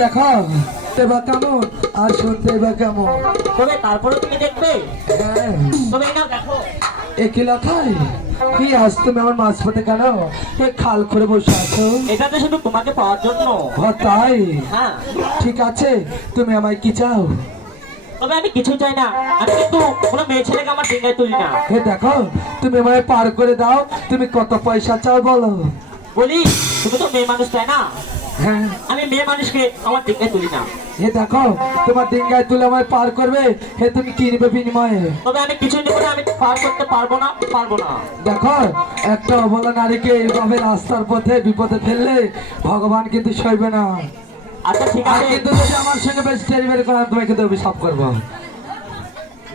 দেখো বা কেমন আর শুনতে বা কেমন, তবে তারপরে তুমি দেখবে। হ্যাঁ তবে এটাও দেখো একই লাথাই কি আজ তুমি আমার মাঝপথে কেন খাল করে বসে আছো? এটা তো শুধু তোমাকে পাওয়ার জন্য। তাই? হ্যাঁ ঠিক আছে, তুমি আমায় কি চাও? তবে আমি কিছু চাই না, আমি কিন্তু কোনো মেয়ে ছেলেকে আমার ডিঙ্গায় তুলি না। দেখো তুমি আমায় পার করে দাও, তুমি কত পয়সা চাও বলো? বলি তুমি তো মেয়ে মানুষ তাই না, হ্যাঁ আমি মেয়ে মানুষকে আমার ডিঙ্গায় তুলি না। দেখো তোমার ডিঙ্গায় তুলে আমায় পার করবে, তুমি কি নিবে বিনিময়ে? তবে আমি কিছু নেব না, আমি পার করতে পারবো না। দেখো একটা অবলা নারীকে এইভাবে রাস্তার পথে বিপদে ফেললে ভগবান কিন্তু সইবে না। আচ্ছা ঠিক আর আছে, কিন্তু যদি আমার সঙ্গে বেশ ডেলিভারি করা তোমায় কিন্তু অভিশাপ করবো।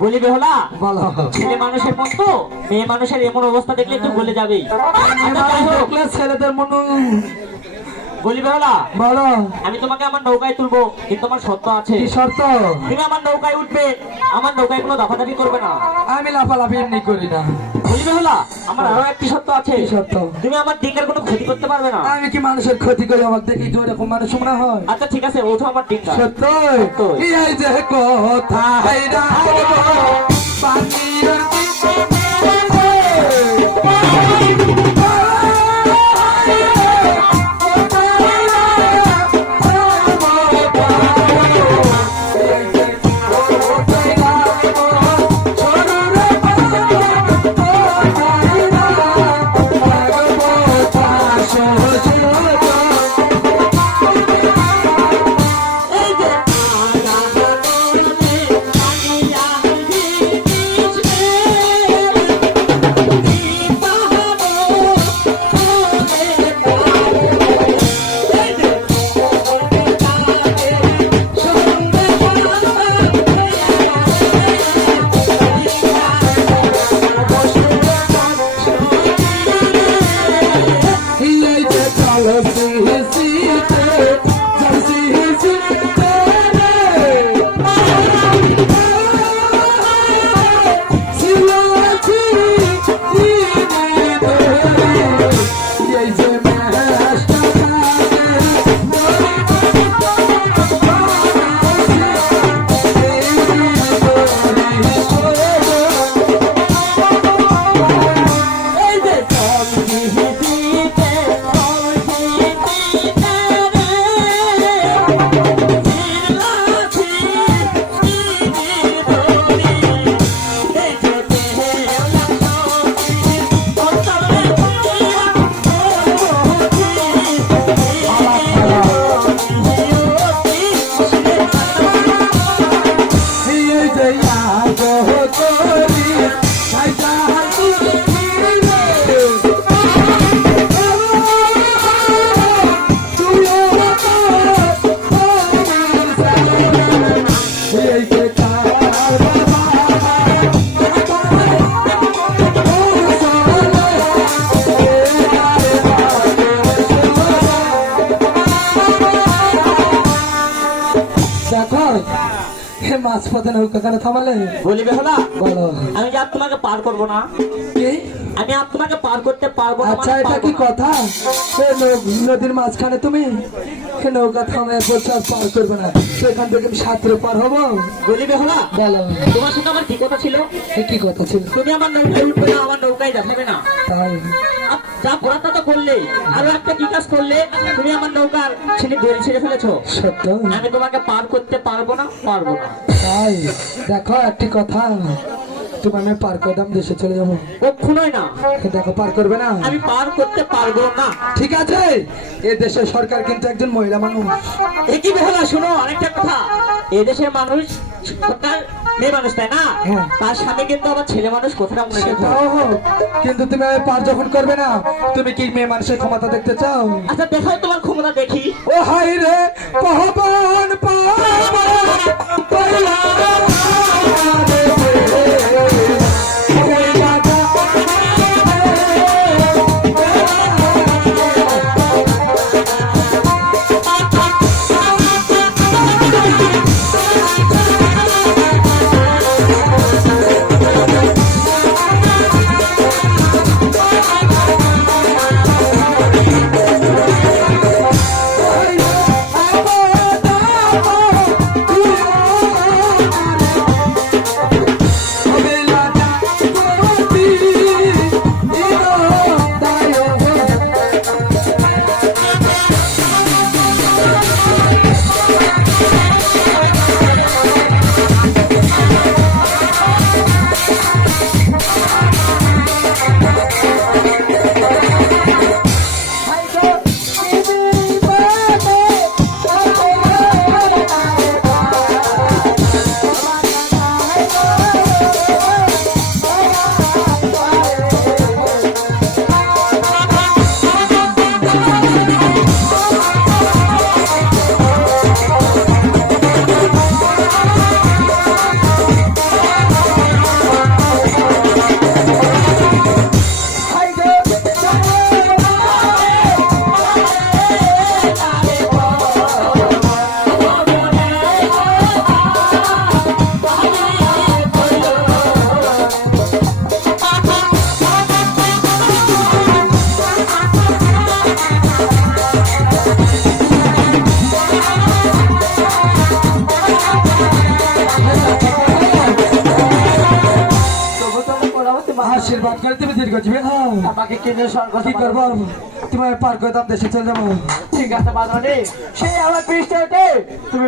বলি বেহলা বলো। ছেলে মানুষের মন তো, মেয়ে মানুষের এমন অবস্থা দেখলে তুই বলে যাবেই। দেখলে ছেলেদের মনে বলি বেহলা বলো। আমি তোমাকে আমার নৌকায় তুলবো, কিন্তু আমার শর্ত আছে। কি শর্ত? তুমি আমার নৌকায় উঠবে, আমার নৌকায় কোনো দাফাদাফি করবে না। আমি লাফালাফি এমনি করি না। বলি বেহলা আমার আরো একটি শর্ত আছে। কি শর্ত? তুমি আমার ডিঙ্গার কোনো ক্ষতি করতে পারবে না। আমি কি মানুষের ক্ষতি করি? আমার দেখি তো এরকম মানুষ মনে হয়। আচ্ছা ঠিক আছে, ওঠো আমার ডিঙ্গা। সত্যই? এই যে কোথায় রাখবো পানির মাঝপথে নৌকা কেন থামালে? বলি বেহলা বলো। আমি যা তোমাকে পার করবো না। কি? আমি আর তোমাকে পার করতে পারবো না, আচ্ছা মানে এটা পারবো কি না। কথা নদীর মাঝখানে তুমি নৌকা থামে বলছো আর পার করবে না, সেখান থেকে আমি সাঁতরে পার হবো? বলিবে হলা বলো তোমার সাথে আমার কি কথা ছিল? এ কি কথা ছিল? তুমি আমার নৌকায় উঠবে না, আমার নৌকায় দেখাবে না। তাই আর যা করাটা তো করলে, আরো একটা কি কাজ করলে, তুমি আমার নৌকার ছেলে দড়ি ছেড়ে ফেলেছো। সত্য? আমি তোমাকে পার করতে পারবো না, পারবো না। তাই দেখো একটি কথা, তুমি আমি পার করে দাম দেশে চলে যাবো। কখনোই না, দেখো পার করবে না? আমি পার করতে পারবো না। ঠিক আছে, এ দেশের সরকার কিন্তু একজন মহিলা মানুষ। একই বেহলা শোনো আরেকটা কথা, এদেশের মানুষ সরকার মেয়ে মানুষ তাই না, হ্যাঁ। তার সামনে কিন্তু আবার ছেলে মানুষ কথাটা মনে রেখো। সেটাও হোক, কিন্তু তুমি আমি পার যখন করবে না, তুমি কি মেয়ে মানুষের ক্ষমতা দেখতে চাও? আচ্ছা দেখাও তোমার ক্ষমতা দেখি। ও হাই রে পাবন পাবন পয়লা আশীর্বাদ করে তুমি দীর্ঘ জীবন হও। আমাকে কেন্দ্রীয় সরকার কি করবো, তুমি পার করে দাম দেশে চলে যাবো। ঠিক আছে বাদনে, সেই আমার পৃষ্ঠে তুমি